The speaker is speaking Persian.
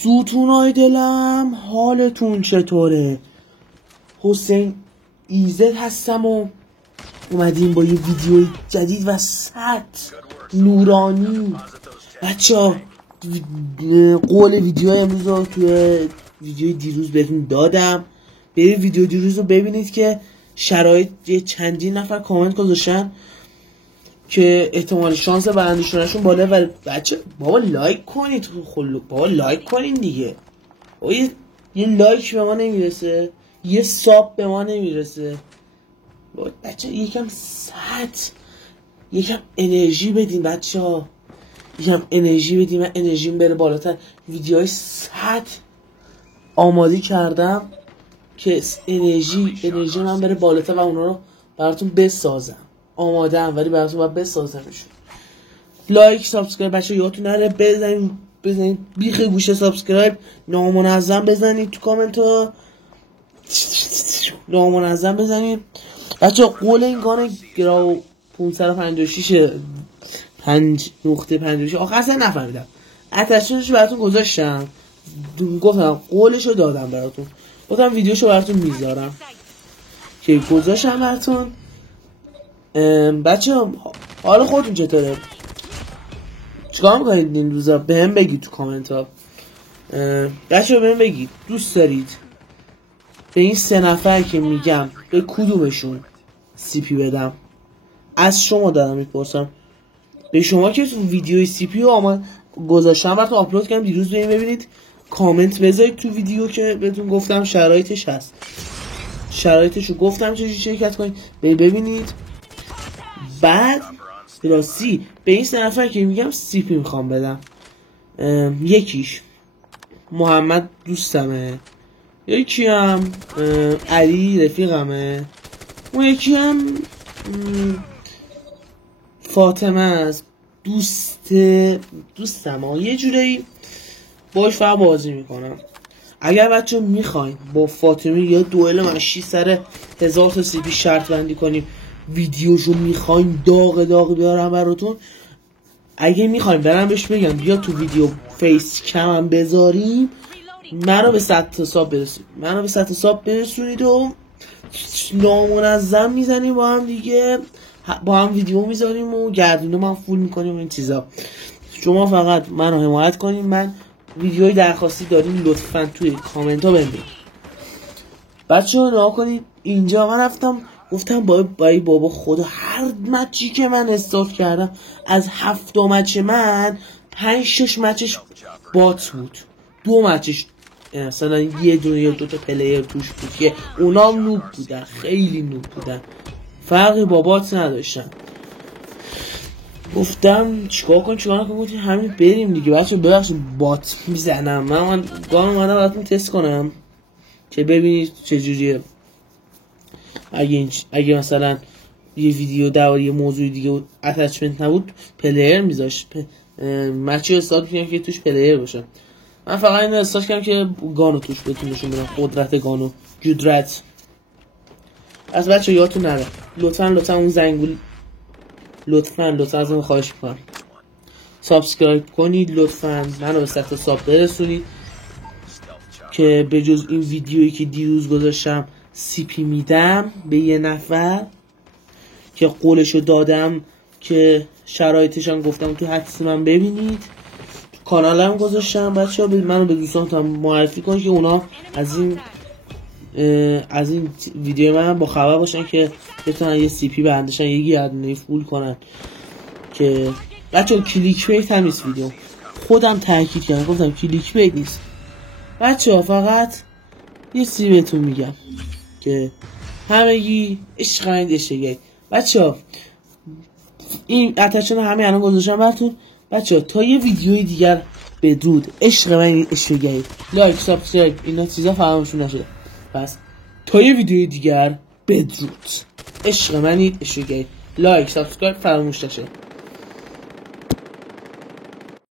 ستونای دلم، حالتون چطوره؟ حسین ایزد هستم و اومدیم با یه ویدیو جدید و سطح نورانی. بچه ها قول ویدیو امروز رو توی ویدیو دیروز بهتون دادم. برید ویدیو دیروز رو ببینید که شرایط چندین نفر کامنت گذاشتن که احتمال شانس برنده شدنشون بالا. و بچه بابا لایک کنید، بابا لایک کنین دیگه. یه لایک به ما نمیرسه، یه ساب به ما نمیرسه. بچه یکم سطح، یکم انرژی بدین بچه ها، یکم انرژی بدین. من انرژیم بره بالاتر. ویدیوهای سطح آماده کردم که انرژی من بره بالاتر و اونا رو براتون بسازم. آماده ام ولی براتون باید بسازمشون. لایک، سابسکرایب بچه یادتون نره بزنید بیخ گوشه سابسکرایب. نامنظم بزنید تو کامنت ها، نامنظم بزنید بچه. قول این گان گراو 556 5.56 آخه اصلا نفهمیدم. اتشنشو براتون گذاشتم، گفتم قولشو دادم براتون، گفتم ویدیوشو براتون میذارم که گذاشتم براتون. بچه حالا خودتون چطوره؟ چیکار میکنید این روزا؟ بهم بگید تو کامنت ها. بچه بهم بگید دوست دارید به این 3 نفر که میگم به کدومشون سی پی بدم؟ از شما دارم میپرسم. به شما که تو ویدیوی سی پی رو گذاشتم براتون آپلود کردم دیروز، ببینید کامنت بذارید تو ویدیو که بهتون گفتم شرایطش هست، شرایطش رو گفتم چجوری شرکت کنید ببینید. بعد راستی به این 3 نفر که میگم سی پی میخوام بدم. یکیش محمد دوستمه، یکی هم علی رفیقمه، اون یکی هم فاطمه است دوستم. یه جوری باش فقط بازی میکنم. اگر بچه میخواین با فاطمه یا دوئل مشی سر 1000 تا سی پی شرط بندی کنیم، ویدیوشو میخواین داغ بیارم براتون، اگه میخواین برم بهش بگم بیا تو ویدیو فیس کم هم بذاریم، منو به 100 تا ساب برسونید و نامنظم میزنیم با هم دیگه، با هم ویدیو میذاریم و گردونه من فول میکنیم و این چیزا. شما فقط منو حمایت کنین. من ویدیوی درخواستی دارین لطفا توی کامنت ها بنویسید. بچه‌ها نگاه کنید اینجا من رفتم گفتم بابا خدا هر مچی که من استارت کردم از 7 مچ من 5-6 مچش بات بود، 2 مچش مثلا یه دونه یا 2 تا پلیر توش بود که اونام نوب بودن، خیلی نوب بودن، فرقی با بات نداشتن. گفتم چیکار کنم همین بریم دیگه. بچه ببخشید بات میزنم. من گام اومدم براتون تست کنم که ببینید چجوریه. اگه مثلا یه ویدیو درباره یه موضوع دیگه اتچمنت نبود پلیر میذاشت، مچی استارت میکنم که توش پلیر باشه. من فقط اینو استارت کردم که گانو توش بهتون نشون بدم، قدرت گانو، جدرت. از بچه یادتون نره لطفا اون زنگول لطفا از اون خواهش میکنم سابسکرایب کنید، لطفا منو به 100 تا ساب برسونید که به جز این ویدیویی که دیروز گذاشتم سی پی میدم به یه نفر که قولشو دادم که شرایطشان گفتم تو حدس من ببینید. تو کانالم گذاشتم بچه ها منو به دوستانتون معرفی کنید که اونا از این ویدیو من با خبر باشن که بتونن یه سی پی بندشن، یه گردونه فول کنن. که بچه ها کلیک بیت هم نیست ویدیو، خودم تاکید کردم گفتم کلیک بیت نیست بچه ها، فقط یه سی بهتون میگم که همگی عشق کنید عشقید. بچه ها این اتچن همه الان گذاشتم براتون. بچه ها تا یه ویدیوی دیگر بدرود، عشق من عشقید. لایک، سابسکرایب اینا چیزا فراموش نشه. پس تا یه ویدیوی دیگر بدرود، عشق منید عشقید. لایک، سابسکرایب فراموش نشه.